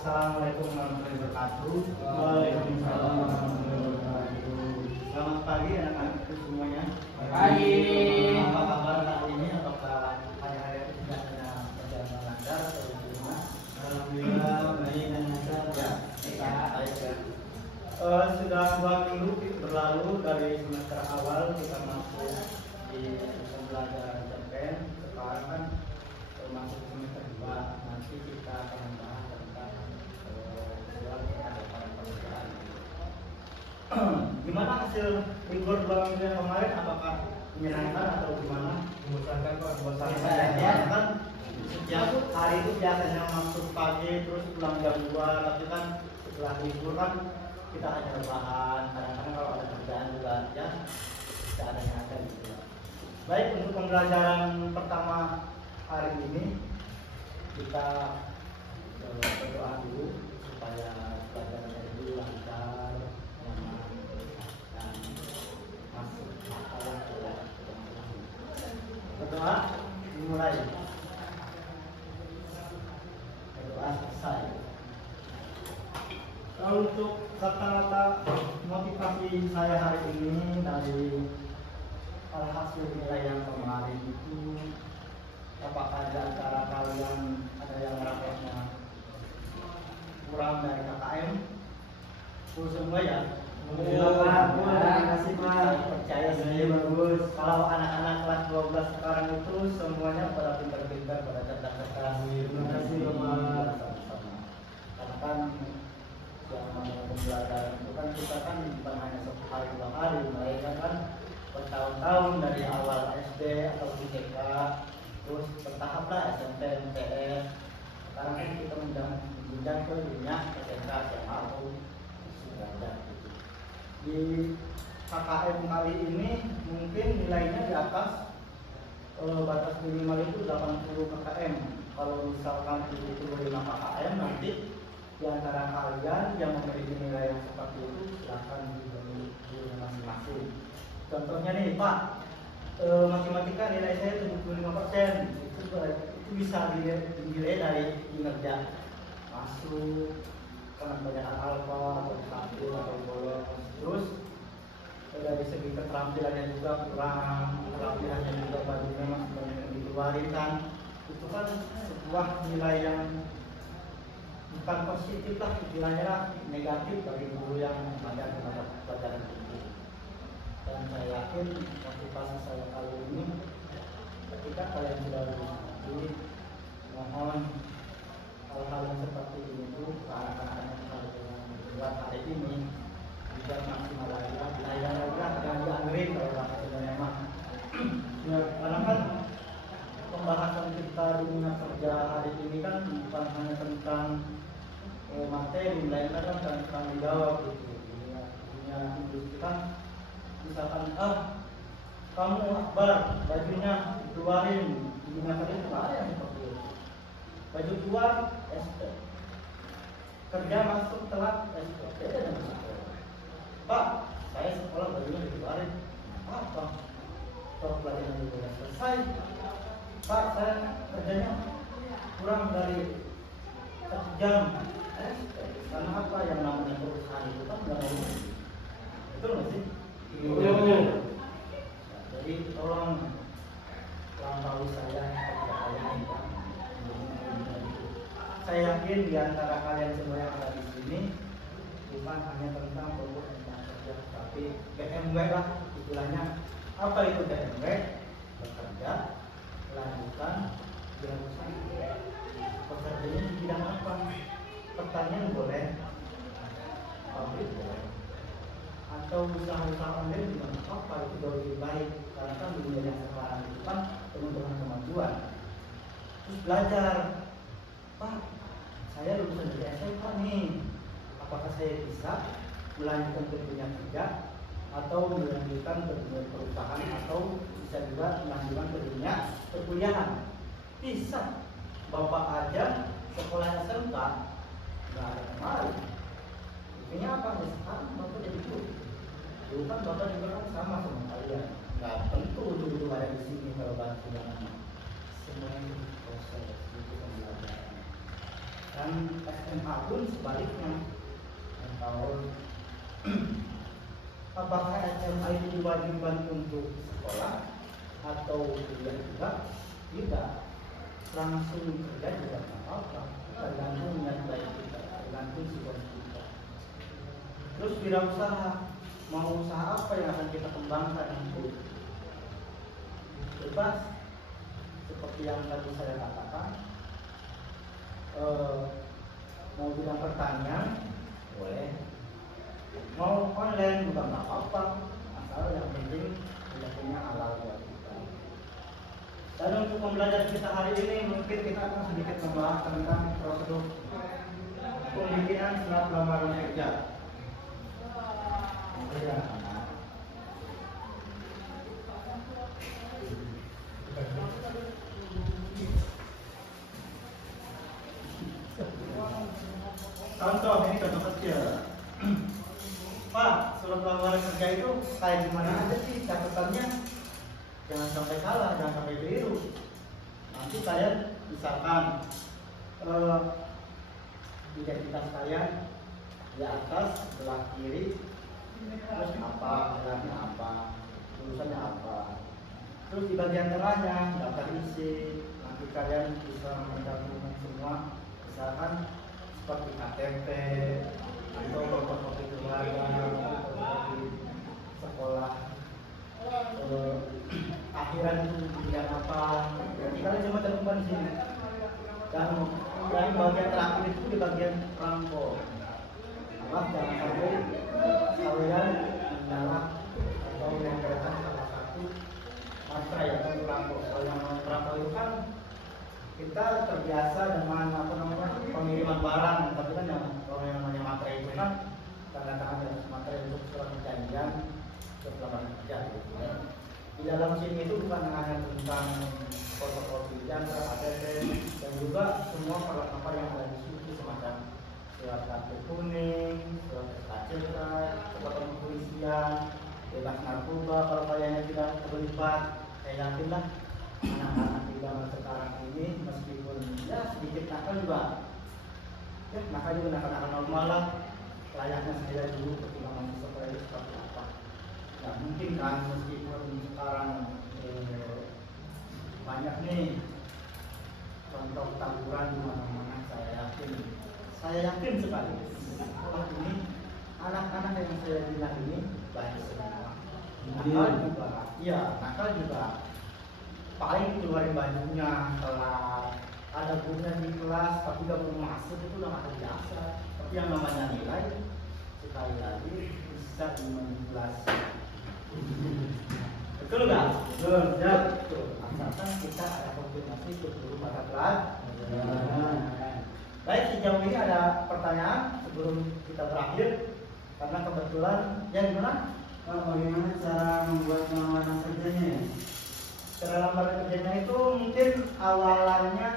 Assalamualaikum warahmatullahi wabarakatuh. Waalaikumsalam warahmatullahi wabarakatuh. Selamat pagi anak-anakku semuanya. Pagi. Apa kabar hari ini? Apakah hari-hari itu biasanya berjalan lancar atau gimana? Alhamdulillah baik dan lancar. Ya, baik ya. Sudah 2 minggu berlalu dari semester awal kita masuk di pembelajaran cerpen. Sekarang kan masuk semester 2. Nanti kita akan membahas tentang soal pengadaan pekerjaan. Gimana hasil libur 2 minggu yang kemarin? Apakah menyenangkan atau gimana? Membosankan Pak, Membosankan ya, kan setiap hari itu biasanya masuk pagi terus pulang jam 2, tapi kan setelah libur kan kita hanya rebahan. Kadang-kadang kalau ada kerjaan juga ya kita ada yang ada gitu. Baik, untuk pembelajaran pertama hari ini kita berdoa dulu supaya pelajarannya dulu lancar, nyaman, dan masuk akal ya. Berdoa dimulai. Berdoa selesai. Lalu untuk kata-kata motivasi saya hari ini dari hasil nilai yang kemarin itu, apakah di antara kalian ada yang rapotnya kurang dari KKM? Full semua ya? Alhamdulillah Pak, terima kasih Pak. Saya percaya sih Bagus. kalau anak-anak kelas 12 sekarang itu semuanya pada pintar-pintar, pada cerdas-cerdas. Terima kasih Bapak. Sama-sama. Karena kan yang namanya pembelajaran itu kan kita kan bukan hanya 1 hari 2 hari, mereka kan bertahun-tahun dari awal SD atau TK, terus bertahap lah SMP, MTS. Sekarang kan kita menjenjang ke dunia SMK, SMA atau sudah. Di KKM kali ini mungkin nilainya di atas batas minimal itu 80 KKM. Kalau misalkan itu 5 KKM, nanti di antara kalian yang memiliki nilai yang seperti itu silahkan dibagi masing-masing. Contohnya nih Pak, matematika nilai saya 75%. Itu bisa dinilai dari kinerja masuk, penambahan alfa atau tampil atau bolos. Terus dari segi keterampilannya juga kurang, keterampilannya juga barunya masih banyak yang dikeluarin kan. Itu kan sebuah nilai yang bukan positif lah, istilahnya lah negatif bagi guru yang mengajar terhadap pelajaran ini. Dan saya yakin motivasi saya kali ini, ketika kalian sudah lulus, mohon hal-hal yang seperti ini itu ke anak-anak yang kalian buat hari ini bisa maksimal lagi lah, jangan dianggerin kalau bahasa Indonesia mah. Ya, karena kan pembahasan kita di dunia kerja hari ini kan bukan hanya tentang materi, melainkan kan tentang tanggung jawab gitu. Dunia industri kan misalkan kamu Akbar bajunya keluarin, di dunia kerja itu nggak ada yang seperti itu. Baju keluar SP, kerja masuk telat SP, beda dengan sekolah. Pak, saya sekolah bajunya dikeluarin, apa? Toh pelajaran juga selesai. Pak, saya kerjanya kurang dari 1 jam. Karena apa? Yang namanya perusahaan itu kan nggak mau. Betul nggak sih? Betul. Jadi tolong lampaui saya kepada kalian ini, Pak. Saya yakin di antara kalian semua yang ada di sini bukan hanya tentang produk tentang kerja, tapi BMW lah istilahnya. Apa itu BMW? Bekerja, melanjutkan, dilakukan. Pekerjaannya di bidang apa? Pertanian boleh, pabrik boleh, atau usaha-usaha online juga apa, itu jauh lebih baik. Karena kan dunia yang sekarang itu kan penuh dengan kemajuan. Terus belajar, Pak, saya lulusan dari SMK nih, apakah saya bisa melanjutkan ke dunia kerja atau melanjutkan ke dunia perusahaan atau bisa juga melanjutkan ke dunia perkuliahan? Bisa. Bapak aja sekolah SMK nggak ada kemarin. Intinya apa? Sekarang Bapak jadi guru. Dulu kan Bapak juga kan sama kalian. Nggak tentu dulu ada di sini kalau bahas semuanya itu proses itu pembelajaran. Dan SMA pun sebaliknya. Tahun apakah SMA itu diwajibkan untuk sekolah atau kuliah juga? Tidak, langsung kerja juga tidak apa-apa, tergantung niat baik kita, tergantung sikap kita. Terus wirausaha, mau usaha apa yang akan kita kembangkan itu bebas, seperti yang tadi saya katakan. Mau bidang pertanian boleh, mau online juga nggak apa-apa, asal yang penting kita punya halal buat kita. Dan untuk pembelajaran kita hari ini mungkin kita akan sedikit membahas tentang prosedur pembikinan surat lamaran kerja. Contoh, ini contoh kecil. Pak, surat lamaran kerja itu kayak gimana aja sih catatannya? Jangan sampai salah, jangan sampai keliru. Nanti kalian misalkan identitas kalian di atas sebelah kiri, terus apa, jalannya apa, tulisannya apa. Terus di bagian tengahnya daftar isi. Nanti kalian bisa menggabungkan semua, misalkan seperti KTP atau fotokopi keluarga, fotokopi sekolah, akhiran itu bidang apa. Jadi kalian cuma temukan di sini. Dan yang bagian terakhir itu di bagian perangko. Maaf, jangan sampai kalian mendalam atau memberikan salah satu matra ya kan perangko. Kalau yang perangko itu kan kita terbiasa dengan pengiriman barang, tapi kan kalau yang namanya matra itu kan tanda tangan dari matra untuk surat perjanjian untuk lamaran kerja gitu ya. Di dalam sini itu bukan hanya tentang fotokopi ijazah, KTP, dan juga semua perlengkapan yang ada di situ semacam surat kartu kuning, surat SKCK, surat kepolisian, bebas narkoba kalau kalian tidak terlibat. Saya yakin lah anak-anak di zaman sekarang ini meskipun ya sedikit nakal juga, ya nakal juga nakal normal lah, layaknya saya dulu ketika masih sekolah itu seperti apa. Nah mungkin kan meskipun sekarang banyak nih contoh tawuran di mana-mana, saya yakin sekali sekolah ini anak-anak yang saya bilang ini baik semua. Nakal juga, iya nakal juga. Paling keluarin bajunya telat, ada gurunya di kelas tapi gak mau masuk, itu udah gak biasa. Tapi yang namanya nilai sekali lagi bisa dimanipulasi. Betul gak? Betul, ya betul. Asalkan kita ada konfirmasi ke guru mata pelajaran. Baik, sejauh ini ada pertanyaan sebelum kita berakhir, karena kebetulan ya gimana? Bagaimana cara membuat lamaran kerjanya ya? Cara lamaran kerjanya itu mungkin awalannya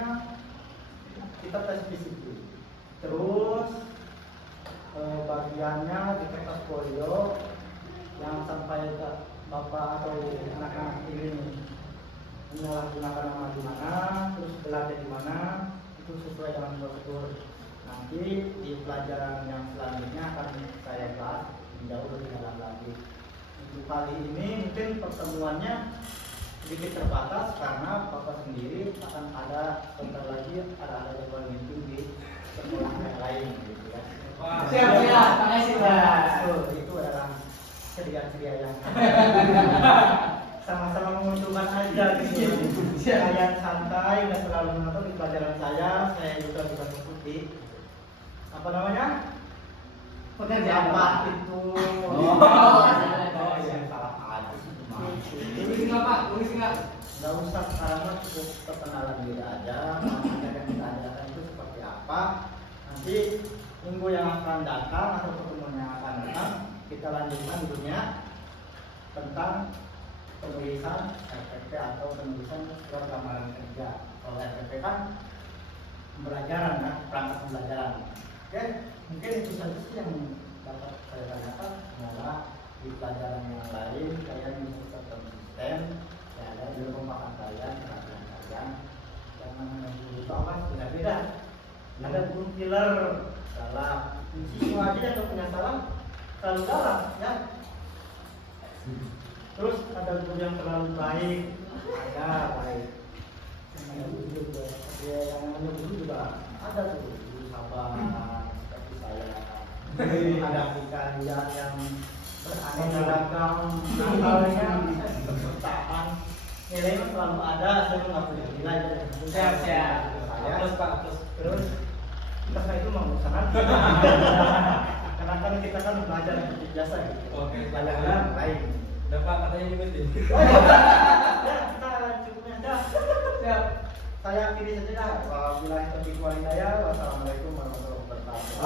kita tes fisik, terus bagiannya di kertas folio yang sampai ke bapak atau anak-anak ini menyalahgunakan nama di mana, terus belajar di mana, itu sesuai dengan prosedur. Nanti di pelajaran yang selanjutnya akan saya bahas jauh lebih dalam lagi. Untuk kali ini mungkin pertemuannya sedikit terbatas karena bapak sendiri akan ada sebentar lagi ada jadwal meeting di sekolah yang lain gitu ya. Siap, terima kasih Pak. Itu adalah ceria-ceria yang sama-sama menguntungkan aja gitu. Kalian santai, nggak selalu menonton di pelajaran saya juga bisa mengikuti apa namanya? Pekerjaan apa itu? Yang salah aja sih. Tulis nggak Pak? Tulis nggak? Nggak usah, sekarang mah cukup perkenalan diri aja. Materi yang kita ajarkan itu seperti apa. Nanti minggu yang akan datang atau pertemuan yang akan datang kita lanjutkan dulunya tentang penulisan RPP atau penulisan surat lamaran kerja. Kalau RPP kan pembelajaran kan, perangkat pembelajaran. Oke, mungkin itu saja sih yang dapat saya tanyakan. Semoga di pelajaran yang lain kalian bisa tetap konsisten, ya ada di kekompakan kalian, perhatian kalian, jangan menunggu apa beda-beda. Ada guru killer galak, siswa aja yang gak punya salah selalu galak ya. Terus ada guru yang terlalu baik, ada baik. Yang juga, dia yang namanya guru juga ada tuh guru sabar seperti saya. Ada kalian yang beraneka ragam, nakalnya bertahan. Nilainya selalu ada, saya nggak punya nilai. Siap. Saya Terus Pak, terus kita itu mau usaha. Karena kan kita kan belajar seperti biasa gitu. Oke. Belajar lain. Udah Pak, katanya juga sih. Ya, kita lanjutnya dah. Siap. Saya akhiri saja dah. Wabillahi taufiq wal hidayah. Wassalamualaikum warahmatullahi wabarakatuh.